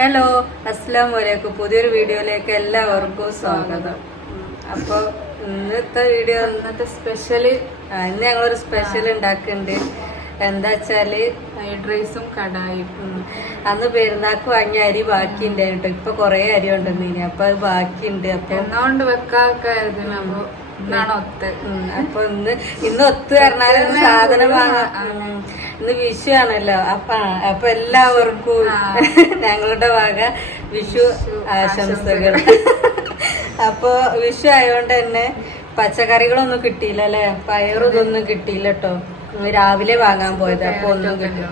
Hello അസ്സാം വലൈക്കും പുതിയൊരു വീഡിയോയിലേക്ക് എല്ലാവർക്കും സ്വാഗതം. അപ്പോൾ ഇന്നത്തെ വീഡിയോ ഇന്നത്തെ സ്പെഷ്യൽ ഇന്ന് ഞങ്ങളൊരു സ്പെഷ്യൽ ഉണ്ടാക്കുന്നുണ്ട്. എന്താ വെച്ചാൽ ഫ്രൈഡ് റൈസും കടായും. അന്ന് പെരുന്നാക്ക് വാങ്ങിയ അരി ബാക്കി ഉണ്ടായിട്ടോ ഇപ്പൊ കൊറേ അരി ഉണ്ടെന്നീനി അപ്പൊ അത് ബാക്കിയുണ്ട്. അപ്പൊ എന്നോണ്ട് വെക്കാക്കായിരുന്നു. അപ്പൊ ഇന്നാണ് ഒത്ത്. അപ്പൊ ഇന്ന് ഇന്ന് ഒത്തു പറഞ്ഞാൽ ഇന്ന് സാധനം ഇന്ന് വിഷു ആണല്ലോ. അപ്പൊ അപ്പൊ എല്ലാവർക്കും ഞങ്ങളുടെ വക വിഷു ആശംസകൾ. അപ്പൊ വിഷു ആയതുകൊണ്ട് തന്നെ പച്ചക്കറികളൊന്നും കിട്ടിയില്ല അല്ലെ? പയറും ഇതൊന്നും കിട്ടിയില്ല കേട്ടോ. രാവിലെ വാങ്ങാൻ പോയത്. അപ്പൊ ഒന്നും കിട്ടും.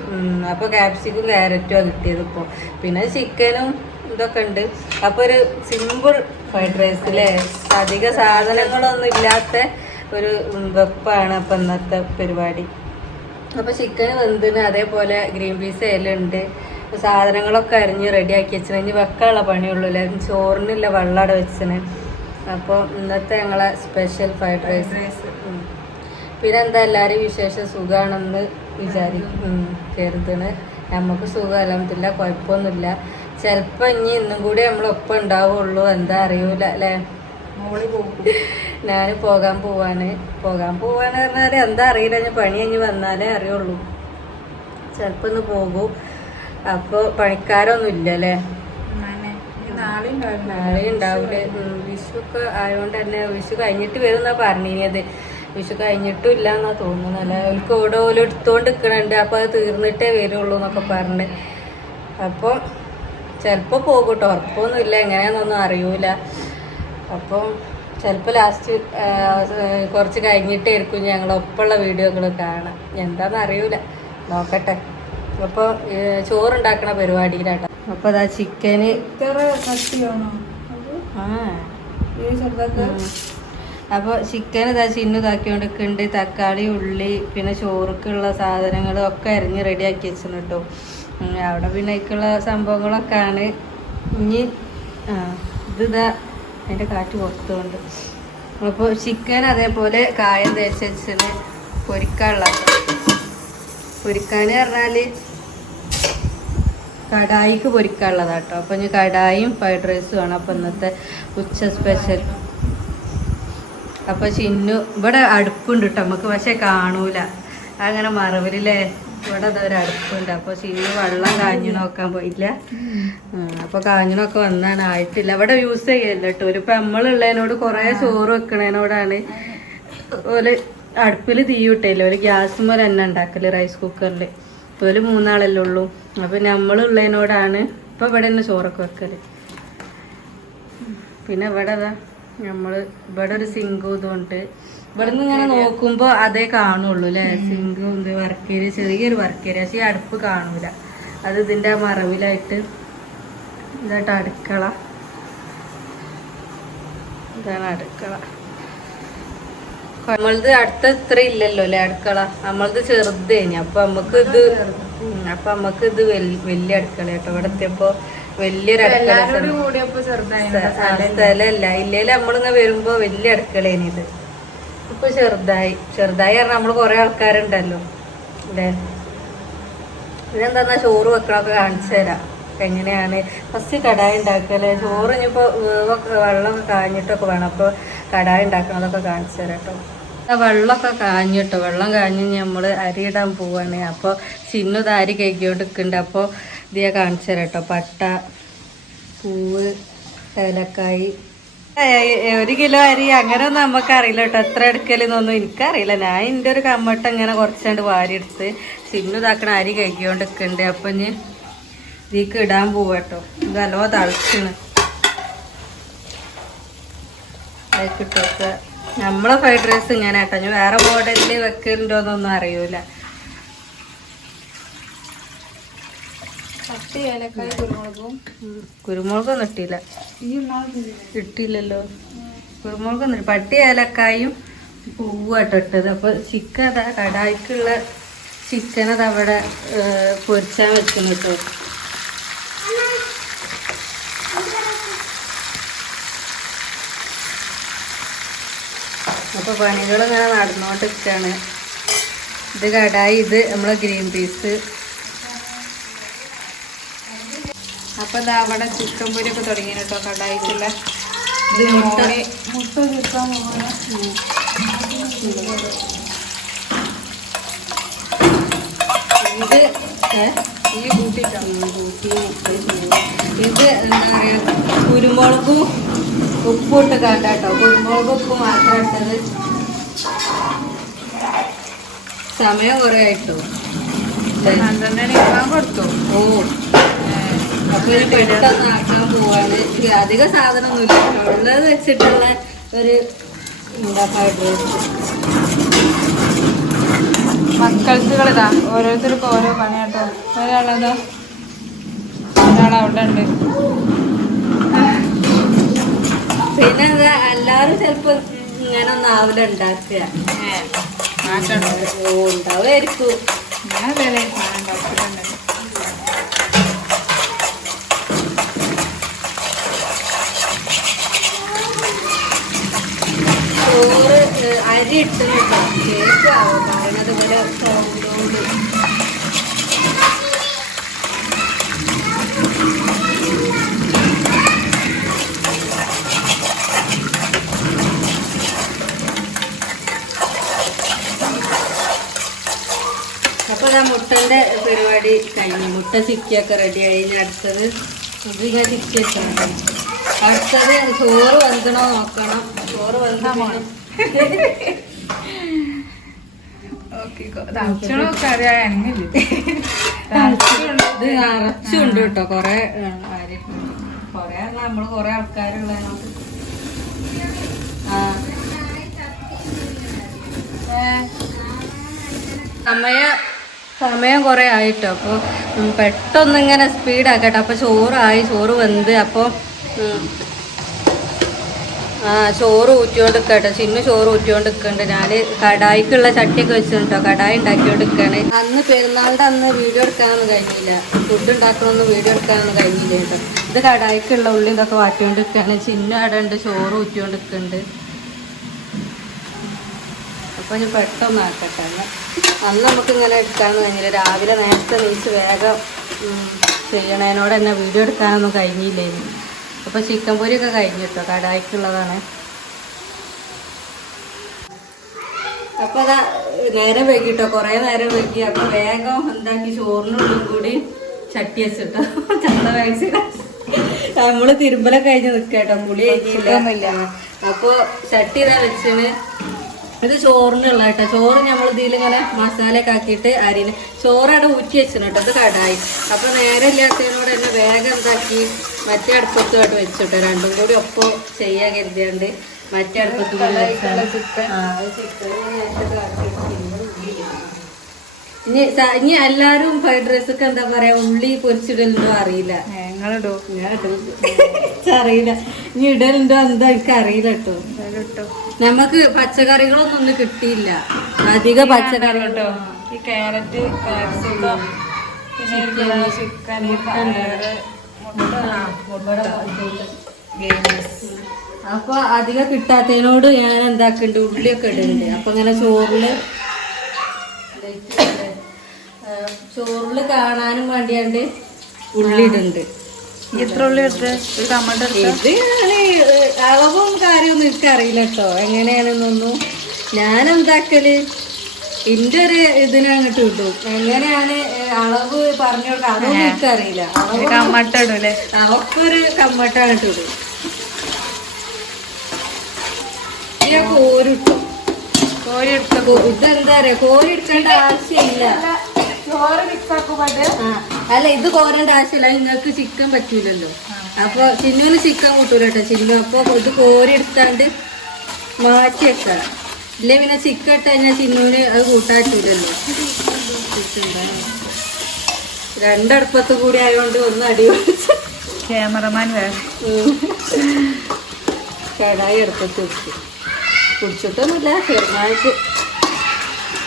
അപ്പൊ ക്യാപ്സിക്കും ക്യാരറ്റും കിട്ടിയത് ഇപ്പൊ പിന്നെ ചിക്കനും ഇതൊക്കെ ഉണ്ട്. അപ്പൊ ഒരു സിമ്പിൾ ഫ്രൈഡ് റൈസ് അല്ലേ അധിക സാധനങ്ങളൊന്നും ഇല്ലാത്ത ഒരു വെപ്പാണ് അപ്പൊ ഇന്നത്തെ പരിപാടി. അപ്പൊ ചിക്കൻ വെന്തിന് അതേപോലെ ഗ്രീൻ പീസ് എല്ലുണ്ട് സാധനങ്ങളൊക്കെ അരിഞ്ഞ് റെഡിയാക്കി വെച്ചിന്. ഇനി വെക്കാനുള്ള പണിയുള്ളൂ അല്ലേ ചോറിനില്ല വെള്ളം അവിടെ വെച്ചിന്. അപ്പോൾ ഇന്നത്തെ ഞങ്ങളെ സ്പെഷ്യൽ ഫ്രൈഡ് റൈസ്. പിന്നെ എന്താ എല്ലാവരും വിശേഷം സുഖമാണെന്ന് വിചാരിക്കും. കരുതണ്. നമുക്ക് സുഖം അലഹമില്ല കുഴപ്പമൊന്നുമില്ല ചിലപ്പോൾ ഇനി ഇന്നും കൂടി നമ്മളൊപ്പം ഉണ്ടാവുള്ളൂ. എന്താ അറിയൂല അല്ലേ? ഞാൻ പോകാൻ പോവാണ്. പോകാൻ പോവാന്ന് പറഞ്ഞാൽ എന്താ അറിയില്ല. ഞാൻ പണി കഴിഞ്ഞ് വന്നാലേ അറിയുള്ളൂ. ചിലപ്പോൾ ഒന്ന് പോകും. അപ്പോൾ പണിക്കാരൊന്നും ഇല്ല അല്ലേ? നാളെ ഉണ്ടാവില്ല. വിഷു ഒക്കെ ആയതുകൊണ്ട്. തന്നെ വിഷു കഴിഞ്ഞിട്ട് വരും എന്നാ പറഞ്ഞത് വിഷു കഴിഞ്ഞിട്ടും ഇല്ല എന്നാ തോന്നുന്നു. അല്ലെ? അവർക്ക് ഓരോ എടുത്തോണ്ട് നിൽക്കണുണ്ട് അപ്പോൾ അത് തീർന്നിട്ടേ വരുള്ളൂ എന്നൊക്കെ പറഞ്ഞു. അപ്പോൾ ചിലപ്പോൾ പോകും കേട്ടോ ഉറപ്പൊന്നും ഇല്ല. എങ്ങനെയാണെന്നൊന്നും അറിയൂല. അപ്പം ചിലപ്പോൾ ലാസ്റ്റ് കുറച്ച് കഴിഞ്ഞിട്ടേ ആയിരിക്കും ഞങ്ങൾ ഒപ്പമുള്ള വീഡിയോകൾ കാണാം എന്താണെന്ന് അറിയൂല. നോക്കട്ടെ. അപ്പോൾ ചോറുണ്ടാക്കണ പരിപാടിയിലാട്ടോ. അപ്പോൾ അതാ ചിക്കന് അപ്പോൾ ചിക്കൻ ഇതാ ചിന്നു ഇതാക്കിക്കൊണ്ടിരിക്കുന്നുണ്ട് തക്കാളി ഉള്ളി പിന്നെ ചോറുക്കുള്ള സാധനങ്ങളും ഒക്കെ അരിഞ്ഞ് റെഡിയാക്കി വെച്ചിട്ടുണ്ട് കേട്ടോ അവിടെ പിന്നെ അതിക്കുള്ള സംഭവങ്ങളൊക്കെ ആണ് ഇനി ഇത് അതിന്റെ കാറ്റ് പുറത്തുകൊണ്ട്. അപ്പോൾ ചിക്കൻ അതേപോലെ കായം തേച്ച് വെച്ചിന് പൊരിക്കാനുള്ള. പൊരിക്കാൻ പറഞ്ഞാൽ കടായിക്ക് പൊരിക്കാനുള്ളതാട്ടോ. അപ്പോൾ ഇനി കടായും ഫ്രൈഡ് റൈസും ആണ്. അപ്പോൾ ഇന്നത്തെ ഉച്ച സ്പെഷ്യൽ. അപ്പോൾ ചിന്നു ഇവിടെ അടുപ്പുണ്ട് കേട്ടോ നമുക്ക് പക്ഷേ കാണൂല. അങ്ങനെ മറവിലല്ലേ ഇവിടെ അതൊരു അടുപ്പുണ്ട്. അപ്പോൾ ശരി വെള്ളം കാഞ്ഞു നോക്കാൻ പോയില്ല അപ്പൊ അപ്പോൾ കാഞ്ഞിനൊക്കെ വന്നാണ്. ആയിട്ടില്ല. ഇവിടെ യൂസ് ചെയ്യല്ല കേട്ടോ ഒരു ഇപ്പം നമ്മളുള്ളതിനോട് കുറേ ചോറ് വെക്കണതിനോടാണ് ഒരു അടുപ്പിൽ തീ വിട്ടില്ല ഒരു ഗ്യാസ് മുതൽ തന്നെ ഉണ്ടാക്കൽ റൈസ് കുക്കറിൽ ഒരു മൂന്നാളല്ലേ ഉള്ളൂ. അപ്പം നമ്മളുള്ളതിനോടാണ് ഇപ്പം ഇവിടെ തന്നെ ചോറൊക്കെ വെക്കൽ. പിന്നെ ഇവിടെ അതാ നമ്മൾ ഇവിടെ ഒരു സിങ്കും ഇതുണ്ട് ഇവിടെ നിന്ന് ഇങ്ങനെ നോക്കുമ്പോ അതേ കാണുള്ളൂ അല്ലെ സിങ്കും ഇത് വർക്കേരി ചെറിയൊരു വർക്കേരി പക്ഷേ ഈ അടുപ്പ് കാണൂല. അത് ഇതിന്റെ മറവിലായിട്ട് ഇതായിട്ട് അടുക്കള. ഇതാണ് അടുക്കള. നമ്മളത് അടുത്ത ഇത്ര ഇല്ലല്ലോ അല്ലെ അടുക്കള? നമ്മളത് ചെറുതേനി. അപ്പൊ നമുക്ക് ഇത് അപ്പൊ നമുക്ക് ഇത് വലിയ അടുക്കള കേട്ടോ ഇവിടെ എത്തിയപ്പോ വലിയൊരു അടുക്കള സ്ഥലല്ല. ഇല്ലേലും നമ്മളിങ്ങനെ വരുമ്പോ വലിയ അടുക്കള ഇത്. ഇപ്പൊ ചെറുതായി. ചെറുതായി പറഞ്ഞാൽ നമ്മൾ കൊറേ ആൾക്കാരുണ്ടല്ലോ. അല്ലേ ഇതെന്താന്നാ ചോറ് വെക്കണൊക്കെ കാണിച്ചു തരാം. എങ്ങനെയാണ്? ഫസ്റ്റ് കടായി ഉണ്ടാക്കല്ലേ ചോറ് ഇനിയിപ്പോ വേവൊക്കെ വെള്ളമൊക്കെ കാഞ്ഞിട്ടൊക്കെ വേണം. അപ്പൊ കടായി ഉണ്ടാക്കണതൊക്കെ കാണിച്ചു തരാം കേട്ടോ വെള്ളമൊക്കെ കാഞ്ഞിട്ടോ? വെള്ളം കാഞ്ഞ് നമ്മൾ അരി ഇടാൻ പോവാണ്. അപ്പോൾ ചിന്നു അരി കഴിക്കൊണ്ട് നിൽക്കുന്നുണ്ട് അപ്പോൾ ഇത് കാണിച്ചു തരാം കേട്ടോ പട്ട പൂവ് ഏലക്കായി ഒരു കിലോ അരി അങ്ങനെയൊന്നും നമുക്ക് അറിയില്ല കേട്ടോ. എത്ര എടുക്കലെന്നൊന്നും എനിക്കറിയില്ല. ഞാൻ എന്റെ ഒരു കമ്മട്ട് ഇങ്ങനെ കുറച്ചുകൊണ്ട് വാരിയെടുത്ത് ചിന്നു ഇതാക്കണ അരി കഴിക്കൊണ്ട് നിൽക്കുന്നുണ്ട് അപ്പം ഇനി ഇതിക്ക് ഇടാൻ പോവാ കേട്ടോ. ഇത് നല്ലോ തളിച്ചാണ്. കിട്ടുക നമ്മളെ ഫ്രൈഡ് റൈസ് ഇങ്ങനെ കേട്ടോ ഞാൻ വേറെ മോഡലിൽ എന്നൊന്നും അറിയൂല. പത്ത് ഏലക്കായ കുരുമുളകും. കുരുമുളകൊന്നും ഇട്ടില്ല. ഇട്ടില്ലല്ലോ. കുരുമുളകൊന്നും. പട്ടി ഏലക്കായും പൂവാട്ടോ ഇട്ടത്. അപ്പൊ ചിക്കൻ അതാ കടായിക്കുള്ള ചിക്കൻ അത് അവിടെ പൊരിച്ചാൻ വെക്കുന്നു കേട്ടോ അപ്പൊ പണികൾ ഇങ്ങനെ നടന്നുകൊണ്ടിരിക്കാണ് ഇത് കടായി ഇത് നമ്മളെ ഗ്രീൻ പീസ്. അപ്പൊ ഇതാ അവിടെ ചിക്കൻ പൊരി ഒക്കെ തുടങ്ങി കേട്ടോ കടായിട്ടുള്ള ഇത് മുട്ട. ചിക്കാൻ ഇത്? ഈ കൂട്ടിട്ടോ. കൂട്ടി. ഇത് എന്താ പറയാ കുരുമുളകും ഉപ്പും ഇട്ട് കണ്ടാട്ടോ കുരുമുളകും ഉപ്പ് മാത്രം ഇട്ടത് സമയം കുറെ ആയിട്ടോ. കൊടുത്തു. ഓ. അപ്പൊ ഇത് പെട്ടെന്ന് ആക്കാൻ പോവാണ്. ഇത് അധിക സാധനമൊന്നുമില്ല. ഉള്ളത് വെച്ചിട്ടുള്ള ഒരു എന്താ ഫ്രൈഡ് റൈസ് മക്കൾസുകളിതാ ഓരോരുത്തർക്കും ഓരോ പണിയാട്ടോ. ഒരാളതാ? ഒരാൾ അവിടെ ഉണ്ട്. പിന്നെ എന്താ? എല്ലാരും ചിലപ്പോ ഇങ്ങനെ ഒന്ന് ആവില്ല ഉണ്ടാക്കുക. ഓ ഉണ്ടാവുമായിരിക്കും. ഞാൻ ഉണ്ടാക്കിയിട്ടുണ്ട്. ചോറ് അരി ഇട്ടുന്നുണ്ടോ കേക്കാവോ പറയണത് പോലെ സൗണ്ടോണ്ട് അപ്പൊ ഇതാ മുട്ടന്റെ പരിപാടി കഴിഞ്ഞു. മുട്ട ചിക്കിയൊക്കെ റെഡി ആയി. ഇനി അടുത്തത് ഇത് ഞാൻ അടുത്തത് ചോറ് വെന്തണോ നോക്കണം. ചോറ് ഇത് നിറച്ചുണ്ട് കേട്ടോ കൊറേ ആ, അരി കൊറേ നമ്മൾ കൊറേ ആൾക്കാരുള്ള സമയം സമയം കുറേ ആയിട്ടോ അപ്പോൾ പെട്ടെന്ന് ഇങ്ങനെ സ്പീഡാക്കട്ടെ അപ്പോൾ ചോറായി ചോറ് വെന്ത് അപ്പോൾ ചോറ് ഊറ്റിക്കൊണ്ട് നിൽക്കട്ടെ ചിന്നു ചോറ് ഊറ്റിക്കൊണ്ട് നിൽക്കുന്നുണ്ട് ഞാൻ കടായിക്കുള്ള ചട്ടിയൊക്കെ വെച്ചിട്ടുണ്ടോ കടായി ഉണ്ടാക്കിയോണ്ട് നിൽക്കുകയാണ് അന്ന് പെരുന്നാളുടെ അന്ന് വീഡിയോ എടുക്കാനൊന്നും കഴിഞ്ഞില്ല. ഫുഡ് ഉണ്ടാക്കണമെന്ന് വീഡിയോ എടുക്കാനൊന്നും കഴിഞ്ഞില്ല കേട്ടോ. ഇത് കടായിക്കുള്ള ഉള്ളി ഇതൊക്കെ വാട്ടിക്കൊണ്ട് നിൽക്കുകയാണ് ചിന്നു അവിടെ ഉണ്ട്. ചോറ് ഊറ്റിക്കൊണ്ട് നിൽക്കുന്നുണ്ട് അപ്പൊ ഞാൻ പെട്ടെന്ന് ആക്കട്ടെ. അന്ന് നമുക്ക് ഇങ്ങനെ എടുക്കാനൊന്നും കഴിഞ്ഞില്ല. രാവിലെ നേരത്തെ നീച്ച് വേഗം ചെയ്യണേനോട് തന്നെ വീഡിയോ എടുക്കാനൊന്നും കഴിഞ്ഞില്ലേനി. അപ്പൊ ചിക്കൻ പൊരിയൊക്കെ കഴിഞ്ഞു കേട്ടോ കടായിക്കുള്ളതാണ്. അപ്പോൾ അതാ നേരം വൈകി കേട്ടോ കുറേ നേരം വൈകി. അപ്പോൾ വേഗം എന്താക്കി ചോറിനുള്ളും കൂടി ചട്ടി വെച്ചിട്ടോ ചന്ത വാക്സിൻ നമ്മൾ തിരുമ്പലൊക്കെ കഴിഞ്ഞ് നിക്കേട്ടോ പുളി കഴിച്ചില്ല അപ്പോൾ ചട്ടി ഇതാ വെച്ചിന്. ഇത് ചോറിനുള്ള കേട്ടോ ചോറ് നമ്മൾ ഇതിലിങ്ങനെ മസാലയൊക്കെ ആക്കിയിട്ട് അരിന് ചോറവിടെ ഊറ്റി വെച്ചിട്ടുണ്ട് കേട്ടോ ഇത് കടായി. അപ്പോൾ നേരെ ഇല്ലാത്തതിനോട് തന്നെ വേഗം എന്താക്കി മറ്റേ അടുപ്പത്തുമായിട്ട് വെച്ചോട്ടെ. രണ്ടും കൂടി ഒപ്പം ചെയ്യാൻ കരുതിയാണ്ട് മറ്റേ അടുപ്പത്ത് ഇനി ഇനി എല്ലാരും ഫ്രൈഡ് റൈസ് ഒക്കെ എന്താ പറയാ ഉള്ളി പൊരിച്ചിടലുണ്ടോ അറിയില്ല. ഞങ്ങളിടൂ ഞാൻ. അറിയില്ല. ഇനി ഇടലുണ്ടോ എന്താ എനിക്ക് അറിയില്ല കേട്ടോ. നമുക്ക് പച്ചക്കറികളൊന്നും ഒന്നും കിട്ടിയില്ല. അധിക പച്ചക്കറി കേട്ടോ. ഈ ക്യാരറ്റ് ചിക്കൻ അപ്പൊ അധികം കിട്ടാത്തതിനോട് ഞാൻ എന്താക്കുന്നുണ്ട് ഉള്ളിയൊക്കെ ഇടുന്നുണ്ട് അപ്പൊ ഇങ്ങനെ ചോറിൽ ചോറിൽ കാണാനും വേണ്ടിയാണ്ട് ഉള്ളി ഇടുന്നുണ്ട് എത്ര ഉള്ളി എടുത്ത്? ഇത് അളവും കാര്യമൊന്നും എനിക്കറിയില്ല കേട്ടോ എങ്ങനെയാണെന്നൊന്നും. ഞാൻ എന്താക്കൽ ഇന്റെ ഒരു ഇതിന് അങ്ങോട്ട് കിട്ടും എങ്ങനെയാണ് അളവ് പറഞ്ഞു കൊടുക്കുക അതൊന്നും എനിക്കറിയില്ല. ഇടൂലേ? അവക്കൊരു ഞാൻ കോരിട്ടു കോരി ഇതെന്താ പറയാ കോരി എടുക്കേണ്ട ആവശ്യമില്ല. അല്ല ഇത് കോരേണ്ട ആവശ്യമില്ല. നിങ്ങൾക്ക് ചിക്കൻ പറ്റൂലല്ലോ. അപ്പൊ ചിന്നുവിന് ചിക്കൻ കൂട്ടൂല കേട്ടോ ചിന്നു അപ്പൊ ഇത് കോരി എടുത്താണ്ട് മാറ്റി വെക്കാം ഇല്ല പിന്നെ ചിക്കൻ ഇട്ട് കഴിഞ്ഞാൽ ചിന്നുവിന് അത് കൂട്ടാൻ രണ്ടടുപ്പത്ത് കൂടി ആയതുകൊണ്ട് ഒന്ന് അടി ക്യാമറമാൻ വേണം കടായി അടുപ്പത്ത് വെച്ചു. കുടിച്ചിട്ടൊന്നുമില്ല ചെറുതായിട്ട്.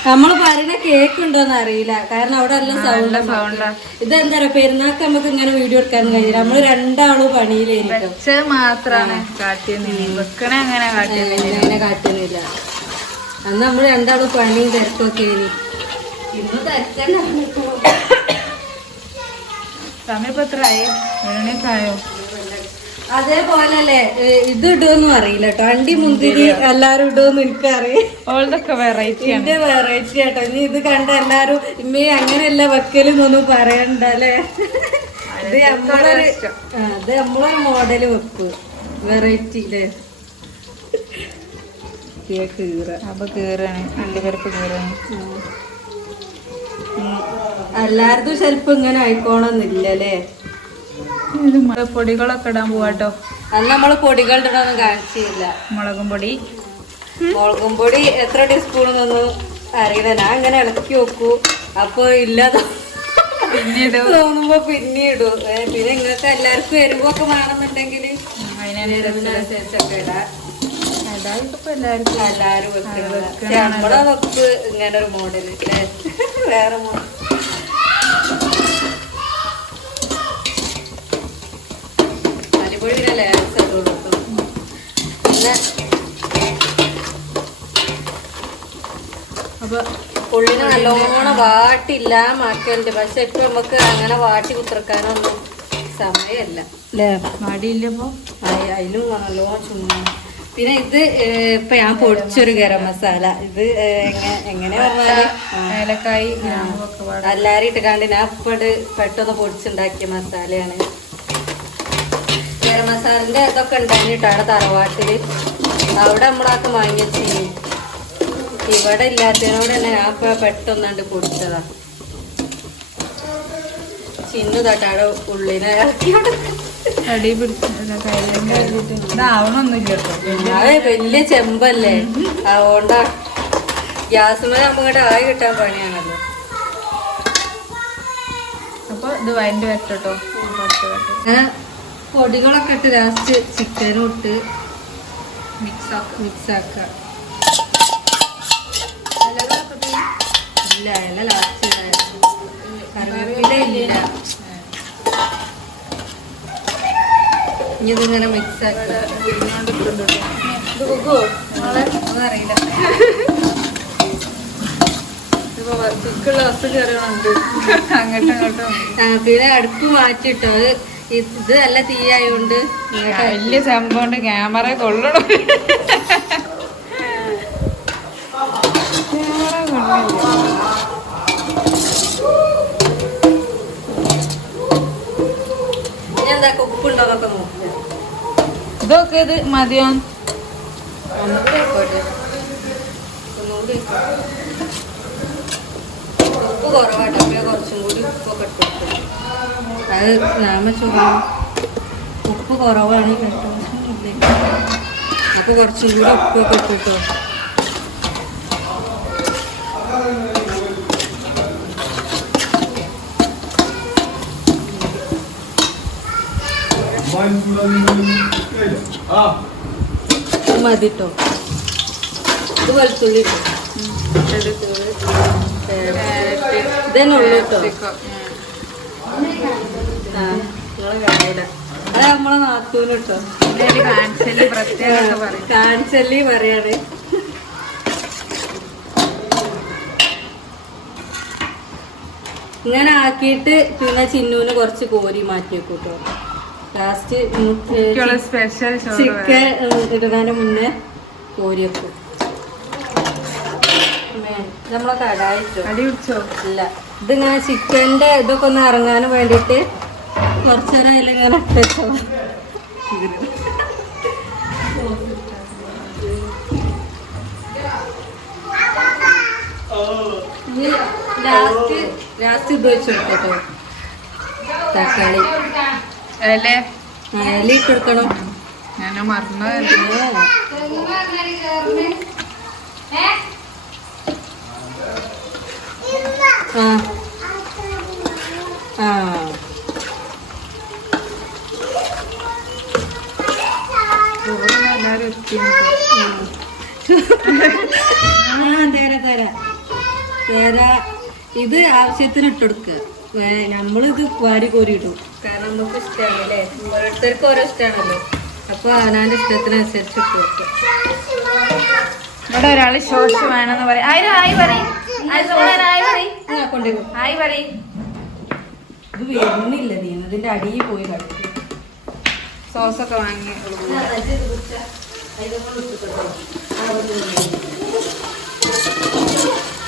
നമ്മൾ പറയുന്ന കേക്ക് ഉണ്ടോന്ന് അറിയില്ല. കാരണം അവിടെ എല്ലാം സൗണ്ട് സൗണ്ടാ ഇതെന്താ പറയാ പെരുന്നാൾക്ക് നമുക്ക് ഇങ്ങനെ വീഡിയോ എടുക്കാൻ കഴിയില്ല. നമ്മൾ രണ്ടാളും പണിയിലായിരിക്കും. മാത്രമാണ് കാട്ടിയെന്നില്ല വെക്കണേ അങ്ങനെ കാട്ടുന്നില്ല അന്ന് നമ്മൾ രണ്ടാളും പണിയും തിരക്കൊക്കെ ഇനി ഇന്ന് തിരക്കണ്ട സമയപ്പോ ഇപ്പൊ എത്ര ആയി ഏഴുമണിയൊക്കെ ആയോ? അതേപോലെ അല്ലേ ഇത് ഇടുമെന്ന് അറിയില്ല കേട്ടോ. അണ്ടി മുന്തിരി എല്ലാരും ഇടുമെന്ന് എനിക്കറിയാം ഓൾതൊക്കെ വെറൈറ്റി എന്റെ വെറൈറ്റി ആട്ടോ. ഇനി ഇത് കണ്ട എല്ലാരും ഇമ്മേ അങ്ങനെയല്ല വെക്കലെന്നൊന്നും പറയണ്ട അല്ലേ ഇത് നമ്മളൊരു അത് നമ്മളൊരു മോഡൽ വെപ്പ്. വെറൈറ്റി അല്ലേ കേക്ക് കീറ. അപ്പൊ കീറാണ്. അണ്ടിപ്പരിപ്പ് കീറാണ്. എല്ലാവർക്കും ചിലപ്പോ ഇങ്ങനെ ആയിക്കോണമെന്നില്ല അല്ലേ മ- പൊടികളൊക്കെ ഇടാൻ പോവാട്ടോ. അത് നമ്മൾ പൊടികൾ ഇടണമെന്നും കാണിച്ചില്ല. മുളകും പൊടി. മുളകും പൊടി എത്ര ടീസ്പൂൺ എന്നൊന്നും അറിയില്ല. ഞാൻ അങ്ങനെ ഇളക്കി വെക്കൂ. അപ്പൊ ഇല്ലാതെ പിന്നീട്. തോന്നുമ്പോ പിന്നീട്. പിന്നെ നിങ്ങൾക്ക് എല്ലാവർക്കും എരിവൊക്കെ വേണമെന്നുണ്ടെങ്കിൽ അതിനനുസരിച്ചൊക്കെ ഇടാം. എല്ലാവർക്കും നമ്മളെ ഇങ്ങനെ ഒരു മോഡൽ വേറെ മോഡൽ അരിപ്പൊടി പിന്നെ ലേസ് ഇട്ട് കൊടുക്കും പിന്നെ അപ്പൊ ഉള്ളിനെ നല്ലോണം വാട്ടില്ല മാക്കലുണ്ട് പക്ഷെ ഇപ്പൊ നമുക്ക് അങ്ങനെ വാട്ടി കുത്തിറക്കാനൊന്നും സമയമല്ല അല്ലേ മടിയില്ലപ്പോ അതിലും നല്ലോണം ചുമ്മാ പിന്നെ ഇത് ഇപ്പൊ ഞാൻ പൊടിച്ചൊരു ഗരം മസാല. ഇത് എങ്ങനെ പറഞ്ഞാൽ ഏലക്കായി എല്ലാരും ഇട്ടുകാണ്ട് ഞാൻ ഇപ്പോഴ് പെട്ടെന്ന് പൊടിച്ചുണ്ടാക്കിയ മസാലയാണ്. ഗരം മസാലന്റെ ഇതൊക്കെ ഉണ്ടായിട്ടാണ് തറവാട്ടിൽ. അവിടെ നമ്മളൊക്കെ വാങ്ങിയ ചെയ്യും. ഇവിടെ ഇല്ലാത്തതിനോട് തന്നെ ഞാൻ ഇപ്പൊ പെട്ടെന്നാണ്ട് പൊടിച്ചതാ. ചിന്നു തട്ടാടെ ഉള്ളിനെ ഇറക്കിയോണ്ട് അടി വലിയ ചെമ്പല്ലേ? അതുകൊണ്ടാ. ഗ്യാസ് മേലെ നമ്മങ്ങടെ ആയി കിട്ടാൻ പണിയാണല്ലോ. അപ്പൊ ഇത് വയന്റെ വരട്ടോ പൊടികളൊക്കെ ഇട്ട് ലാസ്റ്റ് ചിക്കനും ഇട്ട് മിക്സ് ആക്കും മിക്സ് ആക്കുക. ഇല്ല ഇല ലാസ്റ്റ് കറിവേപ്പില ഇല്ല. ഇനി ഇതിങ്ങനെ മിക്സ് ഇത് കുക്കോ കയറണുണ്ട് അങ്ങോട്ടും ഇങ്ങോട്ടും. പിന്നെ അടുപ്പ് മാറ്റിട്ടോ അത് ഇത് നല്ല തീയായോണ്ട് വലിയ സംഭവം ക്യാമറ കൊള്ളണം. ക്യാമറ കൊള്ളില്ല ഇനി എന്താ ഉപ്പുണ്ടോ എന്നൊക്കെ നോക്കുക ഇതൊക്കെ ഇത് മതിയോ ഒന്നുകൂടി ആയിക്കോട്ടെ ഒന്നുകൂടി. ഉപ്പ് കുറവാട്ടോ പിന്നെ കുറച്ചും കൂടി ഉപ്പൊക്കെ ഇട്ട് കൊടുക്കും. അത് നാമ ചോറ് ഉപ്പ് കുറവാണ് കേട്ടോ. അപ്പൊ കുറച്ചും കൂടി ഉപ്പൊക്കെ ഇട്ടിട്ടോ ഇത് മതി കേട്ടോ ഇത് വെളുത്തുള്ളി അത് നമ്മളെ നാത്തൂന് കേട്ടോ കാണിച്ചല്ലി പറയാണ്. ഇങ്ങനെ ആക്കിയിട്ട് പിന്നെ ചിന്നൂന് കുറച്ച് കോരി മാറ്റി വെക്കും കേട്ടോ ലാസ്റ്റ് സ്പെഷ്യൽ ചിക്കൻ ഇടുന്നതിന് മുന്നേ കോരി വെക്കും. നമ്മളെ കടായിട്ടോ അടി പിടിച്ചോ ഇല്ല. ഇതിങ്ങനെ ചിക്കന്റെ ഇതൊക്കെ ഒന്ന് ഇറങ്ങാൻ വേണ്ടിയിട്ട് കുറച്ചു നേരം അതിലിങ്ങനെ ഇട്ടോ ലാസ്റ്റ് ലാസ്റ്റ് ഇത് വെച്ച് തക്കാളി. അല്ലേ? ഞാനോ ഇല ഇട്ട് കൊടുക്കണം. ഞാൻ മറന്നു ആ. തരാ തരാ. തരാ. ഇത് ആവശ്യത്തിന് ഇട്ട് കൊടുക്കുക വേ- നമ്മളിത് വാരി കോരി ഇടും കാരണം നമുക്ക് ഇഷ്ടമാണല്ലേ ഓരോരുത്തർക്കും ഓരോ ഇഷ്ടമാണല്ലോ അപ്പൊ അവനാന്റെ ഇഷ്ടത്തിനനുസരിച്ച് ഇവിടെ ഒരാൾ ഷോർട്സ് വേണമെന്ന് പറയും. ആയിരം ആയി പറയും. ആയി പറയും. ആയി പറയും. ഇത് വരുന്നില്ല നീ. ഇതിന്റെ അടിയിൽ പോയി കളിക്കും സോസൊക്കെ വാങ്ങി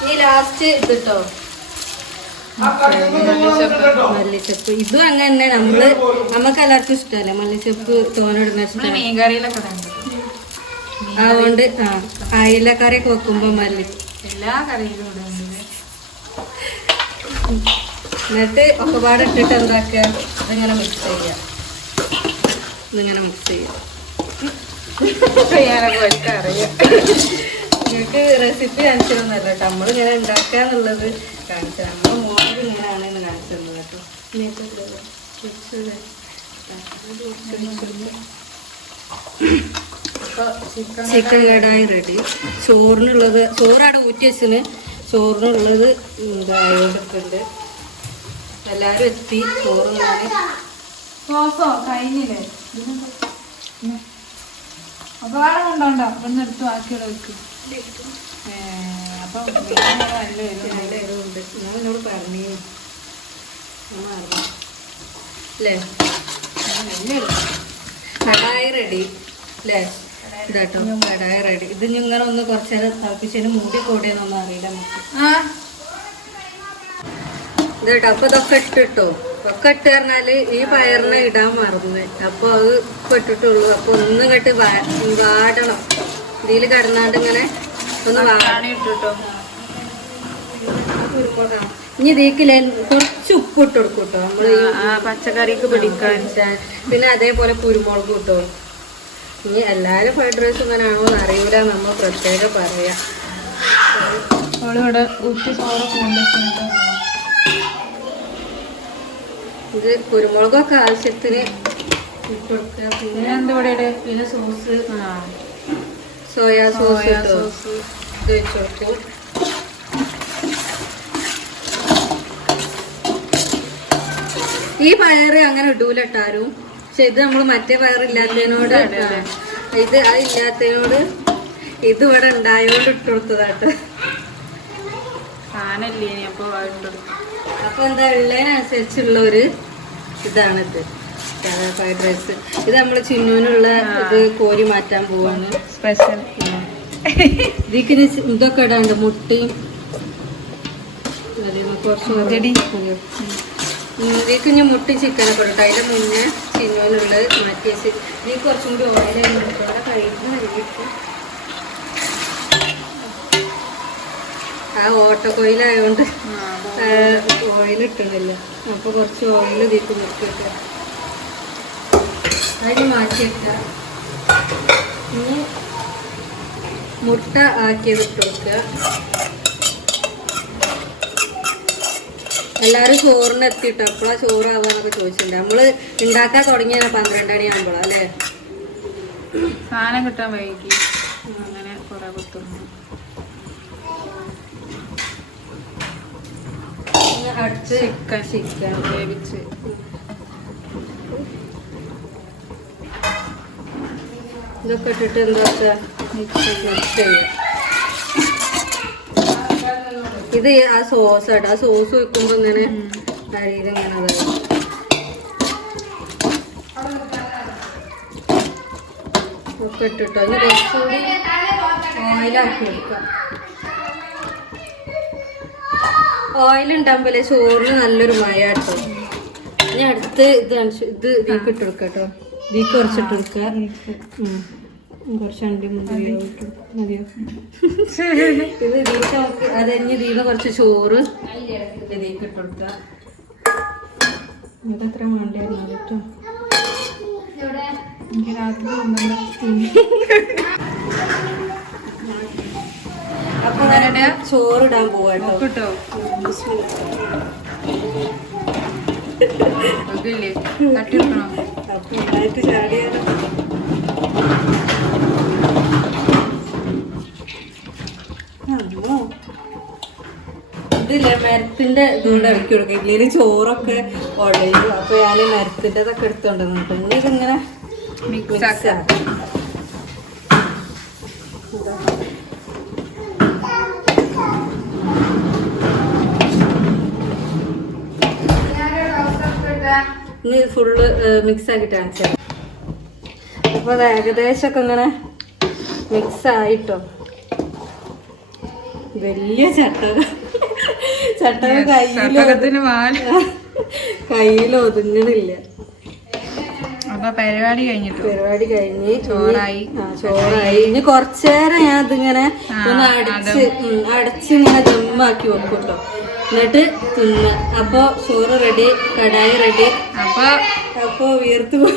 ഈ ലാസ്റ്റ് ഇതിട്ടോ മല്ലിച്ചപ്പ്. ഇതും അങ്ങനെ തന്നെ നമ്മൾ നമുക്ക് എല്ലാവർക്കും ഇഷ്ടമല്ലേ മല്ലിച്ചപ്പ് തോനിടുന്ന ഇഷ്ടം മീൻകറിയിലൊക്കെ അതുകൊണ്ട് ആ അയിലക്കറിയൊക്കെ വെക്കുമ്പോ മല്ലി. എല്ലാ കറിയിലും എന്നിട്ട് ഒക്കെപാട് ഇട്ടിട്ട് എന്താക്കുക? ഇതിങ്ങനെ മിക്സ് ചെയ്യുക. ഇതിങ്ങനെ മിക്സ് ചെയ്യുക. അറിയാം. നിങ്ങൾക്ക് റെസിപ്പി കാണിച്ചിരുന്നല്ലോ നമ്മളിങ്ങനെ ഉണ്ടാക്കുക എന്നുള്ളത് കാണിച്ചു നമ്മൾ മോഡൽ ഇങ്ങനെയാണ് ഇന്ന് കാണിച്ചു തന്നത് കേട്ടോ. Chicken kadai ready. ചോറിനുള്ളത് ചോറാണ് ഊറ്റി വെച്ചിന് ചോറിനുള്ളത് ഇതായോണ്ടിട്ടുണ്ട് എല്ലാവരും എത്തി ചോറ് കഴിഞ്ഞില്ലേ? അപ്പൊ വേറെ കൊണ്ടോണ്ടോ ഇവിടുന്ന് എടുത്ത് ബാക്കിയുള്ള വെക്കും അപ്പൊ നല്ല എരിവുണ്ട്. നല്ല എരിവുണ്ട്. ഞാൻ എന്നോട് പറഞ്ഞു. അല്ലേ നല്ല എരിവ്. കടായി റെഡി. അല്ലേ ഇതാട്ടോ. കടായി റെഡി. ഇത് ഇങ്ങനെ ഒന്ന് കുറച്ച് നേരം തിളപ്പിച്ചതിന് മൂടി കൂടിയെന്നൊന്നും അറിയില്ല നമുക്ക്. ആ. ഇത് അപ്പൊ ഇതൊക്കെ ഇട്ടിട്ടോ. ഒക്കെ ഇട്ട് പറഞ്ഞാൽ ഈ പയറിനെ ഇടാൻ മറന്നു. അപ്പൊ അത് ഇപ്പൊ ഇട്ടിട്ടുള്ളൂ. അപ്പൊ ഒന്ന് കെട്ട് വാടണം. ഇതിൽ കിടന്നാണ്ട് ഇങ്ങനെ ഇനി ഇതിക്കില്ലേ കുറച്ച് ഉപ്പ് ഇട്ട് കൊടുക്കും കേട്ടോ നമ്മൾ ഈ പച്ചക്കറിക്ക് പിടിക്കാൻ. പിന്നെ അതേപോലെ കുരുമുളക് കിട്ടോ ഇനി എല്ലാരും ഫ്രൈഡ് റൈസ് ഇങ്ങനെ ആണോ എന്ന് അറിയൂല. നമ്മൾ പ്രത്യേകം പറയാം. ഉച്ച ചോറൊക്കെ കൊണ്ടുവച്ചിട്ട് ഇത്. കുരുമുളകൊക്കെ ആവശ്യത്തിന് ഇട്ട് കൊടുക്കുക. പിന്നെ പിന്നെ എന്താ ഇവിടെ പിന്നെ സോസ്. ആ. സോയാ സോസ് സോസ് ഇത് വെച്ച് കൊടുക്കും ഈ പയറ് അങ്ങനെ ഇടൂല ഇട്ടാരും പക്ഷെ ഇത് നമ്മൾ മറ്റേ പയറില്ലാത്തതിനോട് ഇത് അതില്ലാത്തതിനോട് ഇത് ഇവിടെ ഉണ്ടായോണ്ട് ഇട്ട് കൊടുത്തതാട്ടോ അപ്പൊ എന്താ ഉള്ളതിനനുസരിച്ചുള്ള ഒരു ഇതാണിത്. ഫ്രൈഡ് റൈസ് ഇത് നമ്മൾ ചിന്നുവിനുള്ള ഇത് കോരി മാറ്റാൻ പോവാണ്. സ്പെഷ്യൽ ഇതിന് ഇതൊക്കെ ഇടാണ്ട് മുട്ടയും കുറച്ച് ഇതിക്ക് ഇനി മുട്ടയും ചിക്കനൊക്കെ ഇടട്ടെ അതിന്റെ മുന്നേ ചിന്നുവിനുള്ള മാറ്റി വെച്ച് ഇതിൽ കുറച്ചും കൂടി ഓയിൽ കഴിഞ്ഞിട്ട് ആ ഓട്ടക്കോയിലായോണ്ട് ഓയിൽ ഇട്ടണില്ല. അപ്പൊ കുറച്ച് ഓയിൽ ഇതിക്ക് മുക്കിയിട്ട് അതിന് മാറ്റി വെക്കുക ഇനി മുട്ട ആക്കിയത് ഇട്ട് കൊടുക്കുക. എല്ലാവരും ചോറിന് എത്തിയിട്ട് അപ്പോഴാ ചോറാവാന്നൊക്കെ ചോദിച്ചിട്ടുണ്ട്. നമ്മൾ ഉണ്ടാക്കാൻ തുടങ്ങിയ പന്ത്രണ്ട് മണി ആകുമ്പോഴാ അല്ലേ? സാധനം കിട്ടാൻ വൈകി. അങ്ങനെ കുറെ കുത്തുന്നു അടിച്ച് ചിക്കൻ ചിക്കൻ വേവിച്ച്. ഇതൊക്കെ ഇട്ടിട്ട് എന്താ വെച്ചാൽ മിക്സ് ഇത് ആ സോസ് ആ സോസ് വെക്കുമ്പോ ഇങ്ങനെ അരിയിൽ ഇങ്ങനെ വരും ഒക്കെ ഇട്ടിട്ടോ. ഇനി കുറച്ചുകൂടി ഓയിലാക്കി എടുക്കാം. ഓയിൽ ഉണ്ടാകുമ്പോലേ ചോറിന് നല്ലൊരു മഴ കേട്ടോ ഇനി അടുത്ത് ഇത് ഇത് ഇട്ട് കൊടുക്കാം കേട്ടോ. ഇതിക്ക് കുറച്ചിട്ട് കൊടുക്കുക ഉം. കുറച്ച് അണ്ടി മുന്തിരി ഇട്ട് മതിയോ? ഇത് ഇതിക്ക് നമുക്ക് അത് കഴിഞ്ഞ് ഇതിന്ന് കുറച്ച് ചോറ് ഇതിലേക്ക് ഇട്ട് കൊടുക്കുക ഇത് എത്ര വേണ്ടിയായിരുന്നു കേട്ടോ എനിക്ക് രാത്രി തോന്നുന്നുണ്ട് അപ്പൊ ഞാനെ ചോറിടാൻ ഇടാൻ പോവാട്ടോ കിട്ടോ ഇതില്ലേ? മരത്തിന്റെ ഇതുകൊണ്ട് ഇറക്കി കൊടുക്കുക ഇല്ലെങ്കിൽ ചോറൊക്കെ ഉടയും അപ്പൊ ഞാൻ മരത്തിന്റെതൊക്കെ എടുത്തോണ്ടിരുന്നു ഇനി ഇതിങ്ങനെ മിക്സ് ആക്കാം ആക്കാം. ഇതാ. ഇനി ഫുള്ള് മിക്സ് ആക്കിയിട്ട് കാണിച്ചു അപ്പോൾ അത് ഏകദേശം ഒക്കെ ഇങ്ങനെ മിക്സ് ആയിട്ടോ. വലിയ ചട്ട ചട്ടക കയ്യിൽ കയ്യിലൊതുങ്ങണില്ല പാൽ. കയ്യിൽ ഒതുങ്ങണില്ല. അപ്പൊ പരിപാടി കഴിഞ്ഞു പരിപാടി കഴിഞ്ഞ് ചോറായി. ചോറായി. ഇനി കുറച്ചേരം ഞാൻ ഇതിങ്ങനെ ഒന്ന് അടിച്ച് അടച്ച് ഇങ്ങനെ ജമ്മാക്കി വെക്കും കേട്ടോ എന്നിട്ട് തിന്ന്. അപ്പൊ ചോറ് റെഡി കടായി റെഡി. അപ്പൊ അപ്പൊ വീർത്ത് പോ-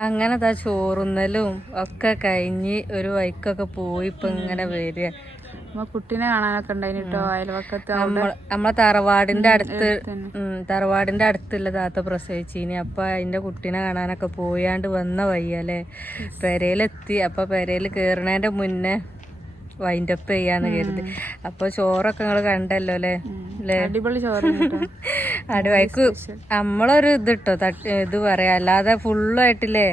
അങ്ങനെ ചോറുന്നലും ഒക്കെ കഴിഞ്ഞ് ഒരു വൈക്കൊക്കെ പോയി ഇപ്പൊ ഇങ്ങനെ വരിക. കുട്ടീനെ കാണാനൊക്കെ ഉണ്ടായിന് കേട്ടോ അയൽവക്കത്ത് നമ്മള തറവാടിന്റെ അടുത്ത് തറവാടിന്റെ അടുത്തുള്ള താത്ത പ്രസവിച്ചിനി. അപ്പൊ അതിന്റെ കുട്ടീനെ കാണാനൊക്കെ പോയാണ്ട് വന്ന വയ്യല്ലേ പെരയിലെത്തി അപ്പൊ പെരയിൽ കേറണേന്റെ മുന്നേ വൈൻഡപ്പ് ചെയ്യാന്ന് കരുതി. അപ്പൊ ചോറൊക്കെ നിങ്ങൾ കണ്ടല്ലോ അല്ലേ അടിപൊളി ചോറ് അടിവായിക്ക് നമ്മളൊരു ഇത് ഇട്ടോ തട്ട് ഇത് പറയാ. അല്ലാതെ ഫുള്ളായിട്ടില്ലേ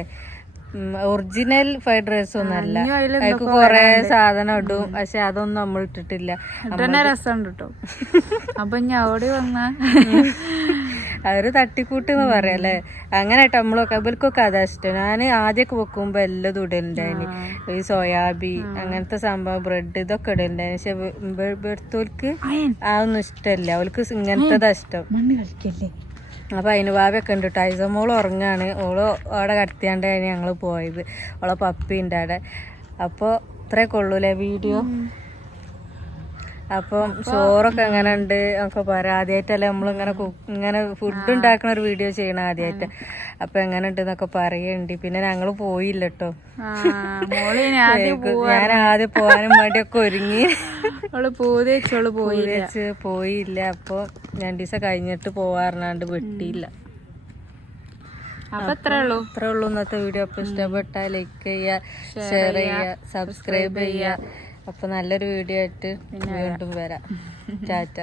ഒറിജിനൽ ഫ്രൈഡ് റൈസ് ഒന്നും അല്ല. അതിക്ക് കൊറേ സാധനം ഇടും. പക്ഷെ അതൊന്നും നമ്മൾ ഇട്ടിട്ടില്ല. രസം രസമുണ്ട് കേട്ടോ അപ്പൊ ഞാൻ അവിടെ വന്ന? അതൊരു തട്ടിക്കൂട്ട് എന്ന് അല്ലെ? അങ്ങനെ നമ്മളൊക്കെ ഇവർക്കൊക്കെ അതാ ഇഷ്ടം. ഞാൻ ആദ്യമൊക്കെ വെക്കുമ്പോ എല്ലാം ഇടലുണ്ടായിന് ഈ സോയാബി അങ്ങനത്തെ സംഭവം ബ്രെഡ് ഇതൊക്കെ ഇടലുണ്ടായിന് പക്ഷെ ഇവിടുത്തോൽക്ക് അതൊന്നും ഇഷ്ടമല്ല അവൾക്ക് ഇങ്ങനത്തെ ഇഷ്ടം. മണ്ണ് കളിക്കല്ലേ അപ്പൊ അതിന് ഭാവിയൊക്കെ ഉണ്ട് കേട്ടോ മോൾ ഉറങ്ങാണ്. ഓൾ അവിടെ കടത്തിയാണ്ടാണ് ഞങ്ങൾ പോയത്. ഓളെ പപ്പിന്റെ അവിടെ. അപ്പോൾ ഇത്രയൊക്കെ ഉള്ളൂല്ലേ വീഡിയോ? അപ്പം ചോറൊക്കെ എങ്ങനെ ഉണ്ട് ഒക്കെ പറയാം ആദ്യമായിട്ടല്ലേ നമ്മളിങ്ങനെ ഇങ്ങനെ ഫുഡ് ഉണ്ടാക്കുന്ന ഒരു വീഡിയോ ചെയ്യണം ആദ്യമായിട്ട് അപ്പൊ എങ്ങനെ ഉണ്ട് എന്നൊക്കെ പറയുന്നുണ്ട് പിന്നെ ഞങ്ങൾ പോയില്ല കേട്ടോ ഞാൻ ആദ്യം പോകാനും വേണ്ടിയൊക്കെ ഒരുങ്ങി. അവൾ പൂതി വെച്ചോൾ വെച്ച് പോയില്ല. അപ്പൊ രണ്ടു ദിവസം കഴിഞ്ഞിട്ട് പോവാറിനാണ്ട് വെട്ടിയില്ല അപ്പൊ അത്രേ ഉള്ളൂ? അത്രേ ഉള്ളൂ ഇന്നത്തെ വീഡിയോ അപ്പൊ ഇഷ്ടപ്പെട്ടാൽ ലൈക്ക് ചെയ്യുക ഷെയർ ചെയ്യുക സബ്സ്ക്രൈബ് ചെയ്യുക. അപ്പൊ നല്ലൊരു വീഡിയോ ആയിട്ട് വീണ്ടും വരാം. ടാറ്റ.